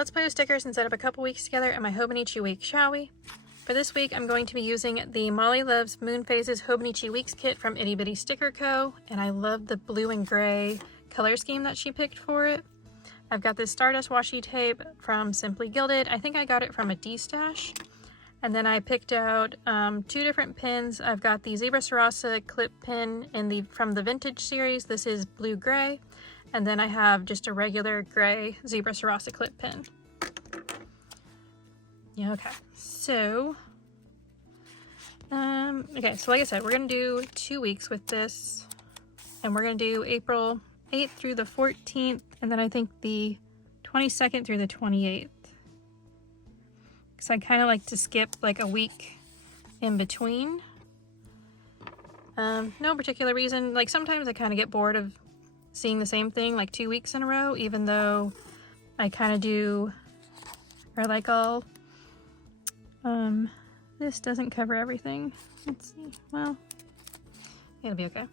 let's play with stickers and set up a couple weeks together at my Hobonichi week, shall we? For this week, I'm going to be using the Molly Loves Moon Phases Hobonichi Weeks kit from Itty Bitty Sticker Co. And I love the blue and gray color scheme that she picked for it. I've got this Stardust washi tape from Simply Gilded. I think I got it from a D-stash. And then I picked out 2 different pins. I've got the Zebra Sarasa clip pin from the Vintage series. This is blue-gray. And then I have just a regular gray Zebra Sarasa clip pin. Yeah, okay. So, so like I said, we're going to do 2 weeks with this. And we're going to do April 8th through the 14th. And then I think the 22nd through the 28th. Because I kind of like to skip like a week in between. No particular reason. Like sometimes I kind of get bored of seeing the same thing like 2 weeks in a row, even though I kind of do, or like I'll, this doesn't cover everything. Let's see, well, it'll be okay.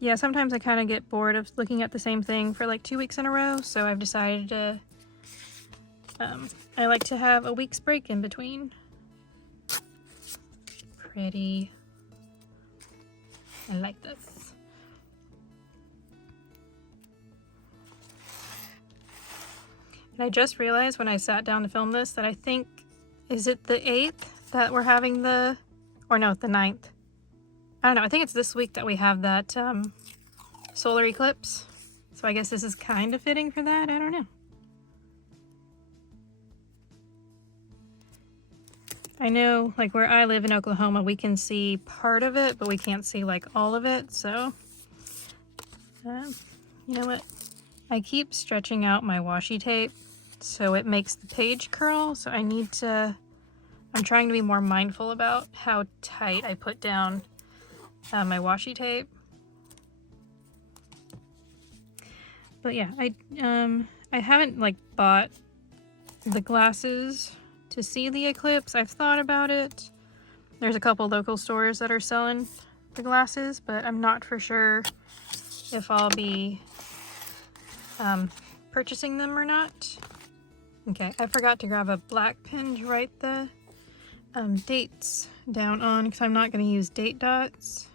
Yeah, sometimes I kind of get bored of looking at the same thing for like 2 weeks in a row, so I've decided to, I like to have a week's break in between. Pretty. I like this. And I just realized when I sat down to film this that I think, is it the 8th that we're having the, or no, the 9th. I don't know, I think it's this week that we have that solar eclipse. So I guess this is kind of fitting for that, I don't know. I know, like where I live in Oklahoma, we can see part of it, but we can't see like all of it, so you know what? I keep stretching out my washi tape so it makes the page curl, so I need to, I'm trying to be more mindful about how tight I put down my washi tape. But yeah, I haven't like bought the glasses to see the eclipse. I've thought about it. There's a couple local stores that are selling the glasses, but I'm not for sure if I'll be purchasing them or not. Okay, I forgot to grab a black pen to write the dates down on because I'm not going to use date dots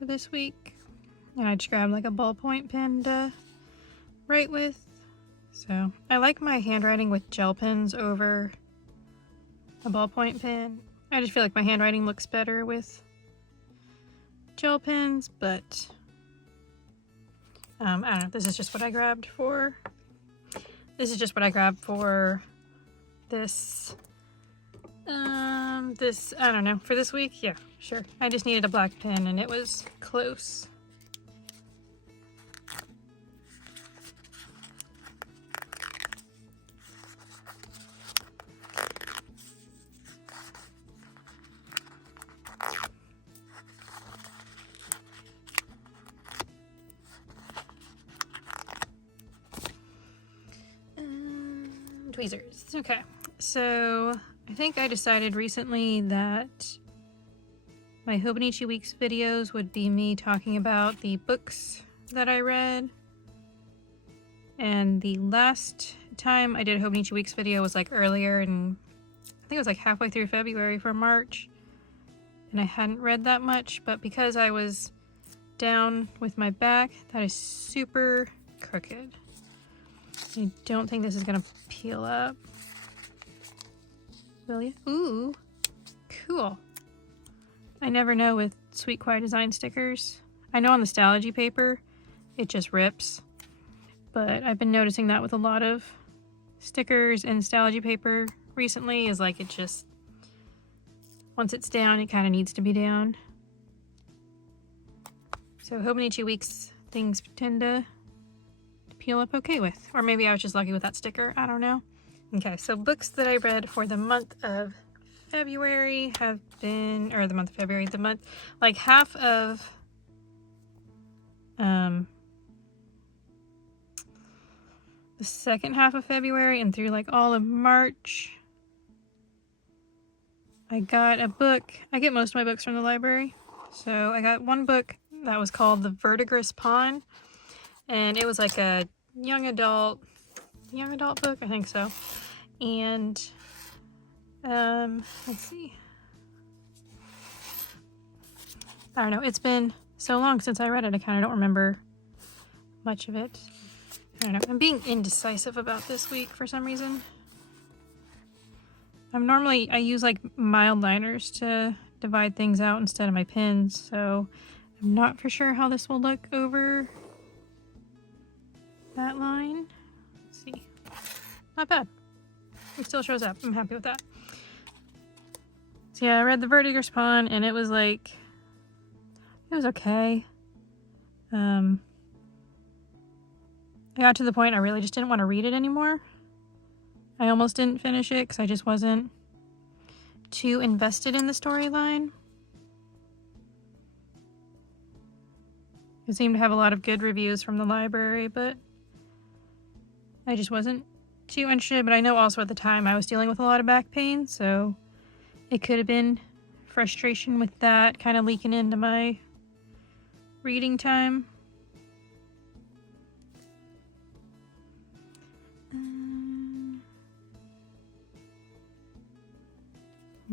for this week. And I just grabbed like a ballpoint pen to write with. So I like my handwriting with gel pens over a ballpoint pen. I just feel like my handwriting looks better with gel pens, but I don't know. This is just what I grabbed for. This is just what I grabbed for this. This, I don't know, for this week. Yeah, sure. I just needed a black pen and it was close. Tweezers. Okay, so I think I decided recently that my Hobonichi Weeks videos would be me talking about the books that I read. And the last time I did a Hobonichi Weeks video was like earlier, and I think it was like halfway through February for March. And I hadn't read that much, but because I was down with my back, that is super crooked. I don't think this is gonna peel up. Will you? Ooh, cool. I never know with Sweet Quiet Design stickers. I know on the Nostalgia paper, it just rips. But I've been noticing that with a lot of stickers and Nostalgia paper recently, is like it just, once it's down, it kind of needs to be down. So Hobonichi Weeks things tend to peel up okay with. Or maybe I was just lucky with that sticker, I don't know. Okay, so books that I read for the month of February have been, or the month of February, the month, like half of the second half of February and through like all of March. I got a book. I get most of my books from the library. So I got one book that was called The Verdigris Pawn. And it was like a young adult book, I think so. And let's see. I don't know. It's been so long since I read it. I kind of don't remember much of it. I don't know. I'm being indecisive about this week for some reason. I use like mild liners to divide things out instead of my pins, so I'm not for sure how this will look over that line. Let's see. Not bad. It still shows up. I'm happy with that. So yeah, I read The Vertigo Spawn and it was like, it was okay. I got to the point I really just didn't want to read it anymore. I almost didn't finish it because I just wasn't too invested in the storyline. It seemed to have a lot of good reviews from the library, but I just wasn't too interested. But I know also at the time I was dealing with a lot of back pain, so it could have been frustration with that kind of leaking into my reading time.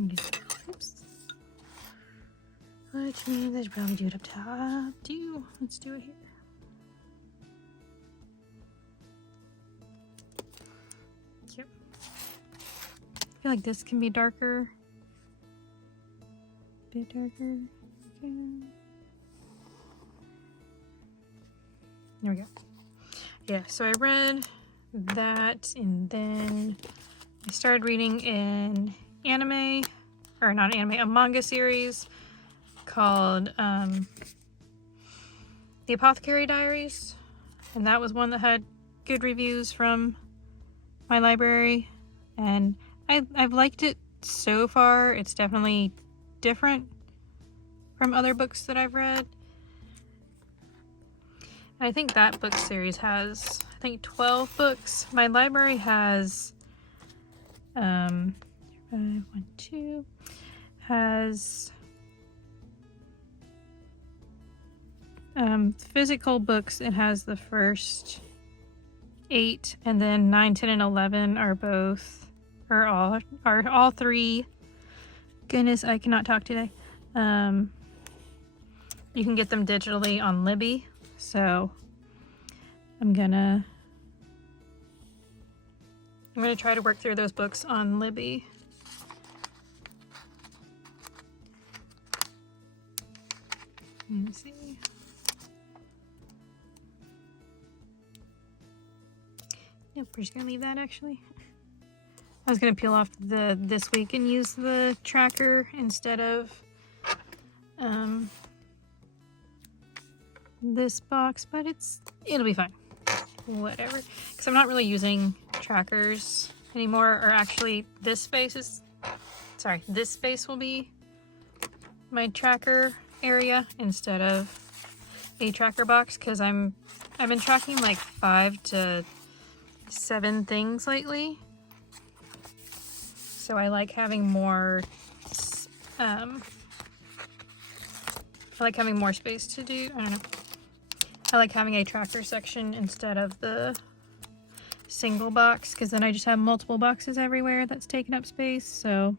Oops. Which means I should probably do it up top too. Let's do it here. Yep. I feel like this can be darker. A bit darker. Okay. There we go. Yeah, so I read that and then I started reading an anime, or not an anime, a manga series called The Apothecary Diaries, and that was one that had good reviews from my library, and I've liked it so far. It's definitely different from other books that I've read. And I think that book series has, I think, 12 books. My library has has physical books. It has the first 8, and then 9, 10, and 11 are all 3. Goodness, I cannot talk today. You can get them digitally on Libby, so I'm gonna try to work through those books on Libby. Let me see. Nope, we're just gonna leave that actually. I was gonna peel off the this week and use the tracker instead of this box, but it'll be fine. Whatever. Because I'm not really using trackers anymore, or actually this space will be my tracker area instead of a tracker box, because I've been tracking like 5 to 7 things lately. So I like having more space to do. I don't know. I like having a tracker section instead of the single box, because then I just have multiple boxes everywhere that's taking up space. So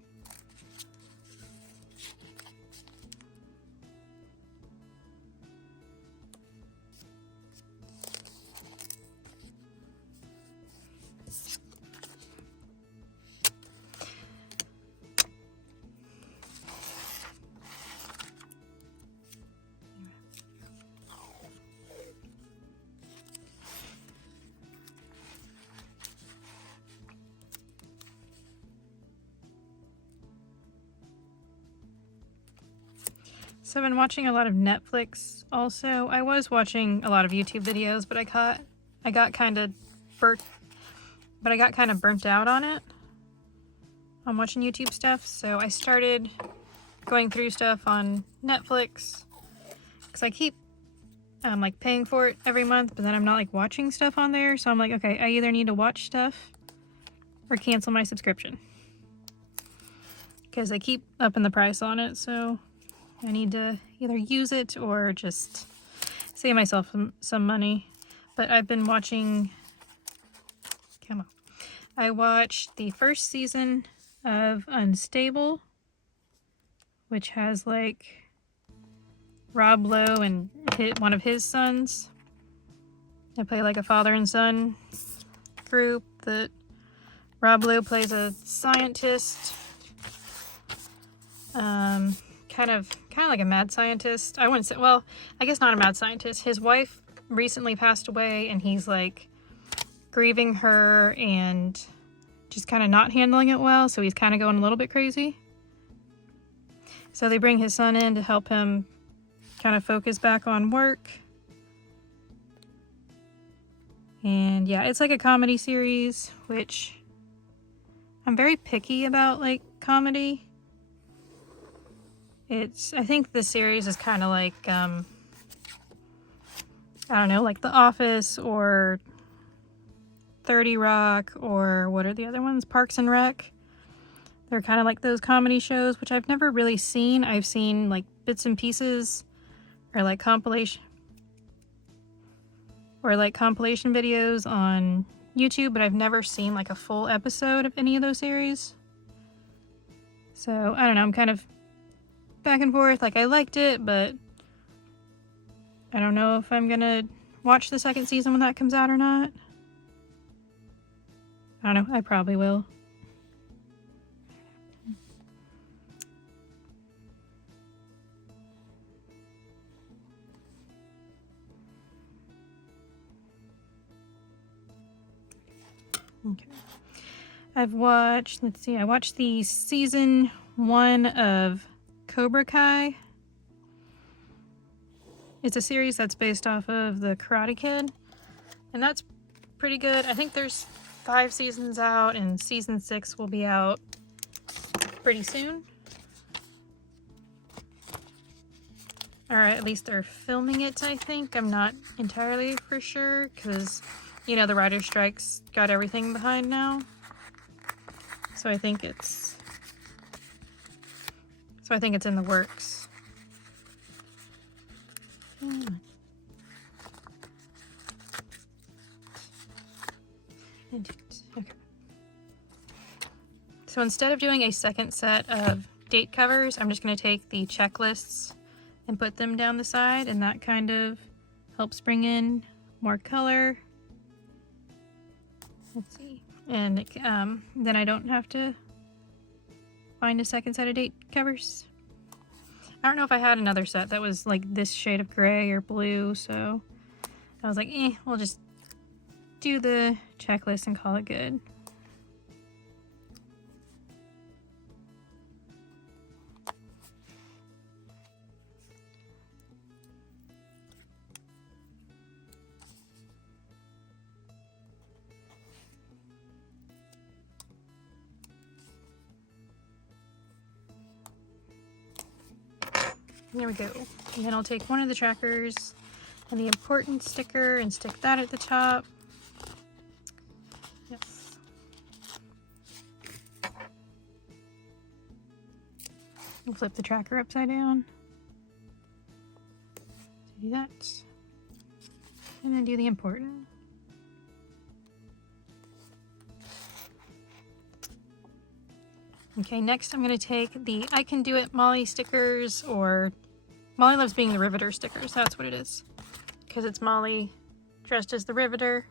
I've been watching a lot of Netflix also. I was watching a lot of YouTube videos, but I got kind of burnt out on it. I'm watching YouTube stuff, so I started going through stuff on Netflix because I keep like paying for it every month, but then I'm not like watching stuff on there. So I'm like, okay, I either need to watch stuff or cancel my subscription because they keep upping the price on it. So I need to either use it or just save myself some money. but I've been watching, come on. I watched the first season of Unstable, which has like Rob Lowe and one of his sons. They play like a father and son group. That Rob Lowe plays a scientist, kind of like a mad scientist. I wouldn't say, well, I guess not a mad scientist. His wife recently passed away, and he's like grieving her and just kind of not handling it well, so he's kind of going a little bit crazy. So they bring his son in to help him kind of focus back on work. And yeah, it's like a comedy series, which I'm very picky about, like, comedy. I think the series is kind of like, I don't know, like The Office or 30 Rock, or what are the other ones? Parks and Rec. They're kind of like those comedy shows, which I've never really seen. I've seen like bits and pieces or like compilation videos on YouTube, but I've never seen like a full episode of any of those series. So I don't know, I'm kind of back and forth. Like, I liked it, but I don't know if I'm gonna watch the second season when that comes out or not. I don't know, I probably will. Okay. I've watched, I watched the season 1 of Cobra Kai. It's a series that's based off of the Karate Kid, and that's pretty good. I think there's 5 seasons out, and season 6 will be out pretty soon. Or at least they're filming it, I think. I'm not entirely for sure, because, you know, the writer's strike's got everything behind now. So I think it's in the works. Okay. So instead of doing a second set of date covers, I'm just going to take the checklists and put them down the side, and that kind of helps bring in more color. Let's see. And then I don't have to find a second set of date covers. I don't know if I had another set that was like this shade of gray or blue, so I was like, we'll just do the checklist and call it good. There we go. And then I'll take one of the trackers and the important sticker and stick that at the top. Yes. And flip the tracker upside down. So do that. And then do the important. Okay, next I'm going to take the I Can Do It Molly stickers, or Molly Loves Being the Riveter stickers. That's what it is. Because it's Molly dressed as the Riveter.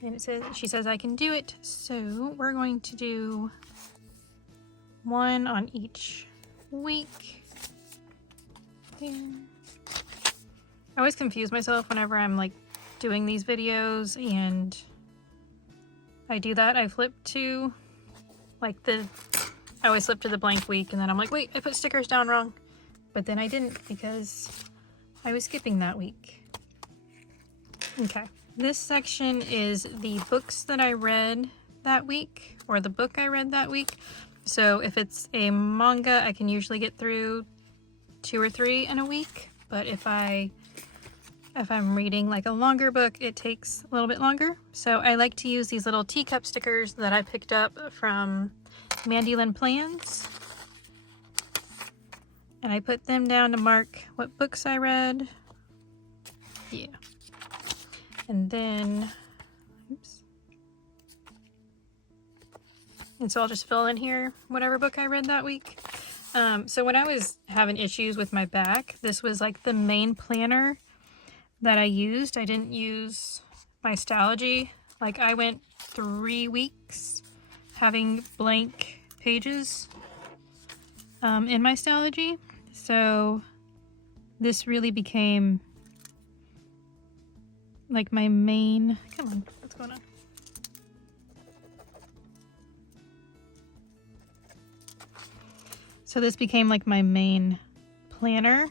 And she says I can do it. So we're going to do one on each week. There. I always confuse myself whenever I'm like doing these videos, and I do that. I flip to like I always flip to the blank week, and then I'm like, wait, I put stickers down wrong. But then I didn't, because I was skipping that week. Okay, this section is the books that I read that week, or the book I read that week. So if it's a manga, I can usually get through 2 or 3 in a week. But if I'm reading like a longer book, it takes a little bit longer. So I like to use these little teacup stickers that I picked up from Mandy Lynn Plans. And I put them down to mark what books I read. Yeah. And then, oops. And so I'll just fill in here whatever book I read that week. So when I was having issues with my back, this was like the main planner that I used. I didn't use my Stylogy. Like I went 3 weeks having blank pages in my Stylogy. So this really became like my main, come on, what's going on? So this became like my main planner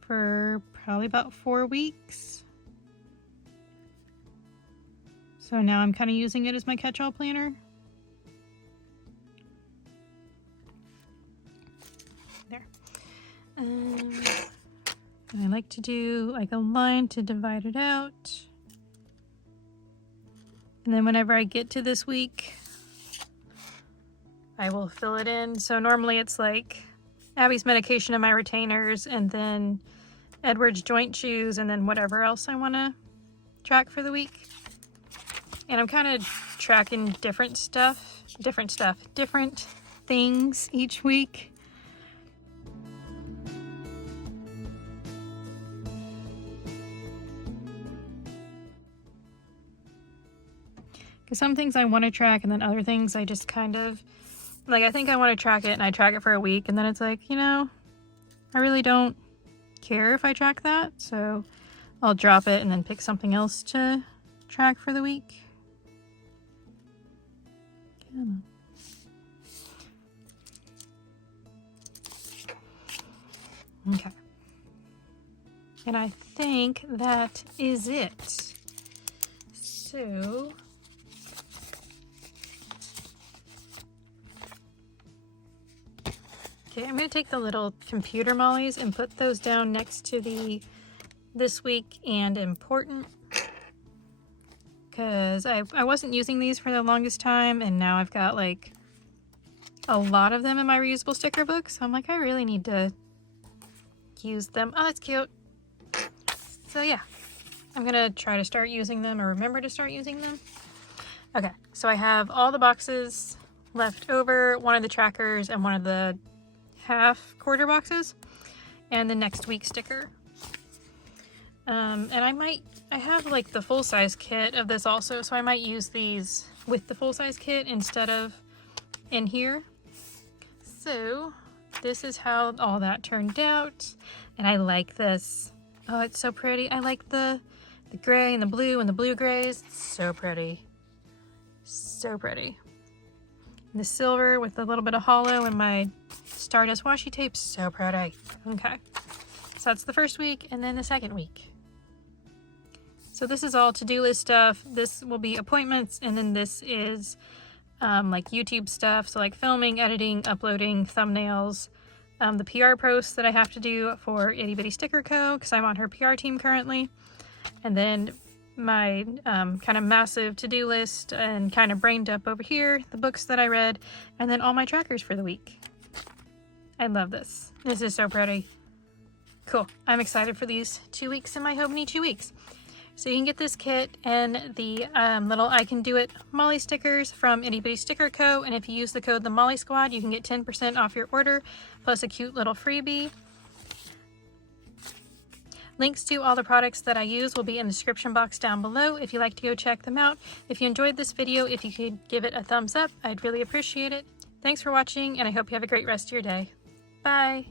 for probably about 4 weeks. So now I'm kind of using it as my catch-all planner. There. I like to do like a line to divide it out. And then whenever I get to this week, I will fill it in. So normally it's like Abby's medication and my retainers, and then Edward's joint shoes, and then whatever else I want to track for the week. And I'm kind of tracking different things each week. Because some things I want to track, and then other things I just kind of, like I think I want to track it and I track it for a week, and then it's like, you know, I really don't care if I track that, so I'll drop it and then pick something else to track for the week. Come on. Okay. And I think that is it. So okay, I'm going to take the little computer mollies and put those down next to the this week and important, because I wasn't using these for the longest time, and now I've got like a lot of them in my reusable sticker book, so I'm like, I really need to use them. Oh, that's cute. So yeah, I'm going to try to start using them, or remember to start using them. Okay, so I have all the boxes left over, one of the trackers and one of the quarter boxes, and the next week sticker. And I have like the full-size kit of this also, so I might use these with the full-size kit instead of in here. So this is how all that turned out, and I like this. Oh, it's so pretty. I like the gray and the blue grays. It's so pretty. So pretty. And the silver with a little bit of hollow and my Stardust washi tape. So pretty. Okay. So that's the first week, and then the second week. So this is all to-do list stuff. This will be appointments, and then this is like YouTube stuff. So like filming, editing, uploading, thumbnails, the PR posts that I have to do for Itty Bitty Sticker Co. because I'm on her PR team currently. And then my kind of massive to-do list and kind of brain dump over here, the books that I read, and then all my trackers for the week. I love this. This is so pretty. Cool. I'm excited for these 2 weeks in my Hobonichi Weeks. So you can get this kit and the little I Can Do It Molly stickers from Itty Bitty Sticker Co. And if you use the code The Molly Squad, you can get 10% off your order, plus a cute little freebie. Links to all the products that I use will be in the description box down below if you'd like to go check them out. If you enjoyed this video, if you could give it a thumbs up, I'd really appreciate it. Thanks for watching, and I hope you have a great rest of your day. Bye!